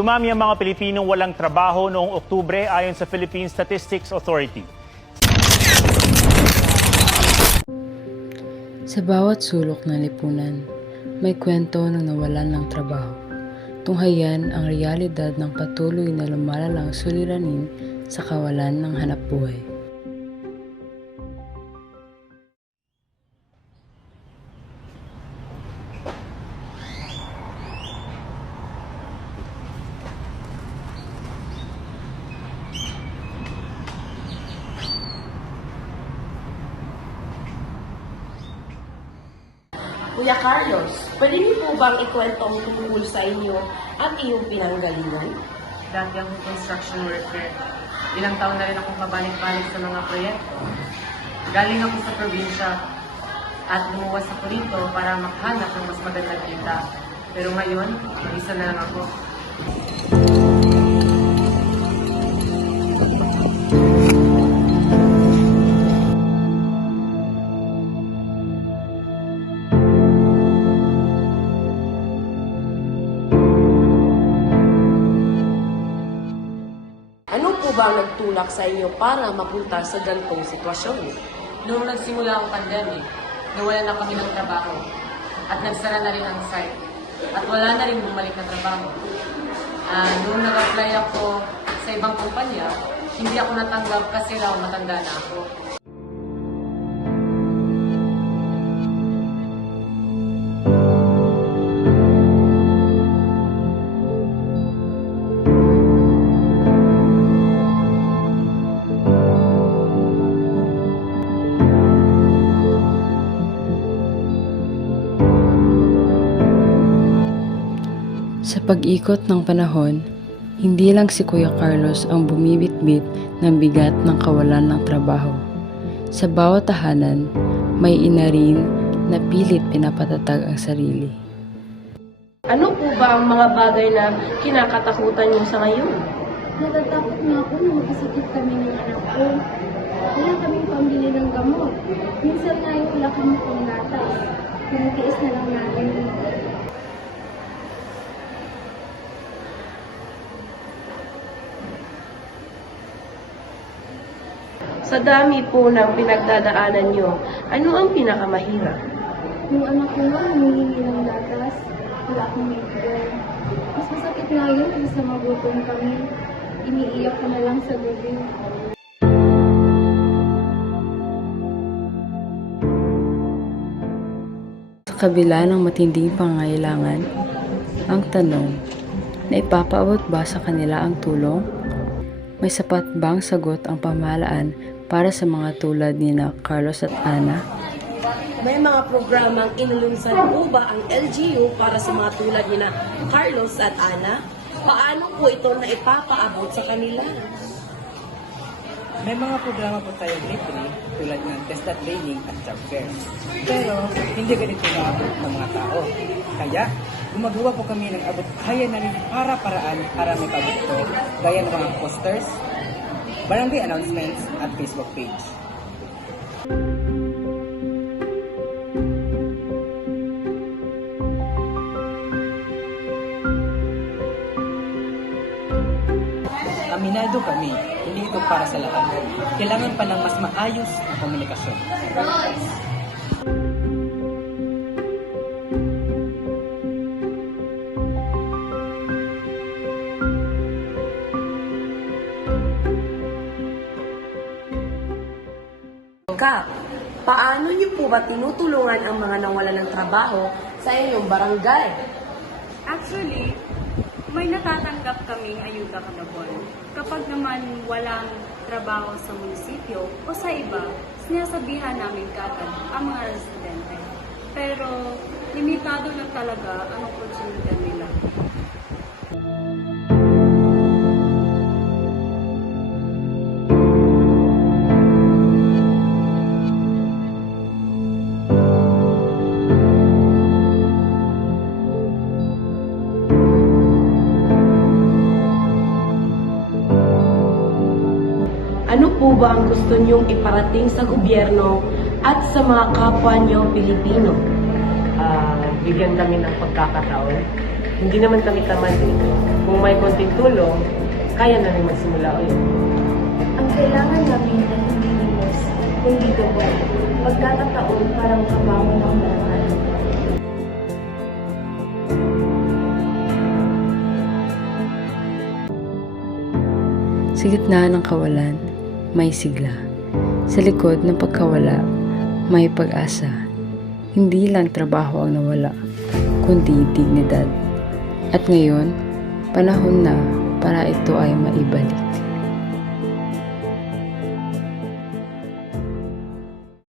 Dumami ang mga Pilipinong walang trabaho noong Oktubre ayon sa Philippine Statistics Authority. Sa bawat sulok ng lipunan, may kwento ng nawalan ng trabaho. Tunghayan ang realidad ng patuloy na lumalalang suliranin sa kawalan ng hanapbuhay. Kuya Carlos, pwede niyo po bang ikwento ang tungkol sa inyo at iyong pinanggalingan? Dati akong construction worker. Ilang taon na rin akong pabalik-balik sa mga proyekto. Galing ako sa probinsya at lumuwas ako rito para makahanap ng mas magandang kita. Pero ngayon, mag-isa na lang ako. Ano po ba ang nagtulak sa inyo para mapunta sa ganitong sitwasyon? Noong nagsimula ang pandemic, nawalan na kami ng trabaho at nagsara na rin ang site at wala na rin bumalik na trabaho. Noong nag-apply ako sa ibang kumpanya, hindi ako natanggap kasi raw matanda na ako. Sa pag-ikot ng panahon, hindi lang si Kuya Carlos ang bumibitbit ng bigat ng kawalan ng trabaho. Sa bawat tahanan, may ina rin na pilit pinapatatag ang sarili. Ano po ba ang mga bagay na kinakatakutan niyo sa ngayon? Natatakot nga ako na magkasakit kami ng anak ko. Wala kaming pambili ng gamot. Minsan nga yung wala kami pang gatas. Pinatiis na lang natin. Sa dami po ng pinagdadaanan niyo, ano ang pinakamahirap? Yung anak ko nga, humihingi ng gatas. Wala akong maibigay. Mas masakit nga yun kasi sa magutom kami. Iniiyak ko na lang sa gabi. Sa kabila ng matinding pangailangan, ang tanong, naipapaabot ba sa kanila ang tulong? May sapat bang sagot ang pamahalaan para sa mga tulad ni na Carlos at Ana? May mga programang inulunsad po ba ang LGU para sa mga tulad ni na Carlos at Ana? Paano po ito na ipapaabot sa kanila? May mga programa po tayong libre tulad ng tested training at job fair. Pero hindi ganito maabot ng mga tao. Kaya gumagawa po kami ng abot kaya namin para-paraan para may pabot ito gaya ng mga posters, barangay announcements at Facebook page. Aminado kami, hindi ito para sa lahat. Kailangan pa ng mas maayos na komunikasyon. Paano niyo po ba tinutulungan ang mga nawalan ng trabaho sa inyong barangay? Actually, may natatanggap kaming ayuda kada buwan. Kapag naman walang trabaho sa munisipyo o sa iba, sinasabihan namin kaagad ang mga residente. Pero limitado lang talaga ang oportunidad nila. Ano po ba ang gusto niyong iparating sa gobyerno at sa mga kapwa niyo Pilipino? Bigyan kami ng pagkakataon Hindi naman kami tamad eh. Kung may konting tulong, kaya na rin magsimula ulit. Ang kailangan namin ay hindi limos, kundi gabay. Pagkakataon parang kabango ng barangan. Sa gitna ng kawalan, may sigla. Sa likod ng pagkawala, may pag-asa. Hindi lang trabaho ang nawala, kundi dignidad. At ngayon, panahon na para ito ay maibalik.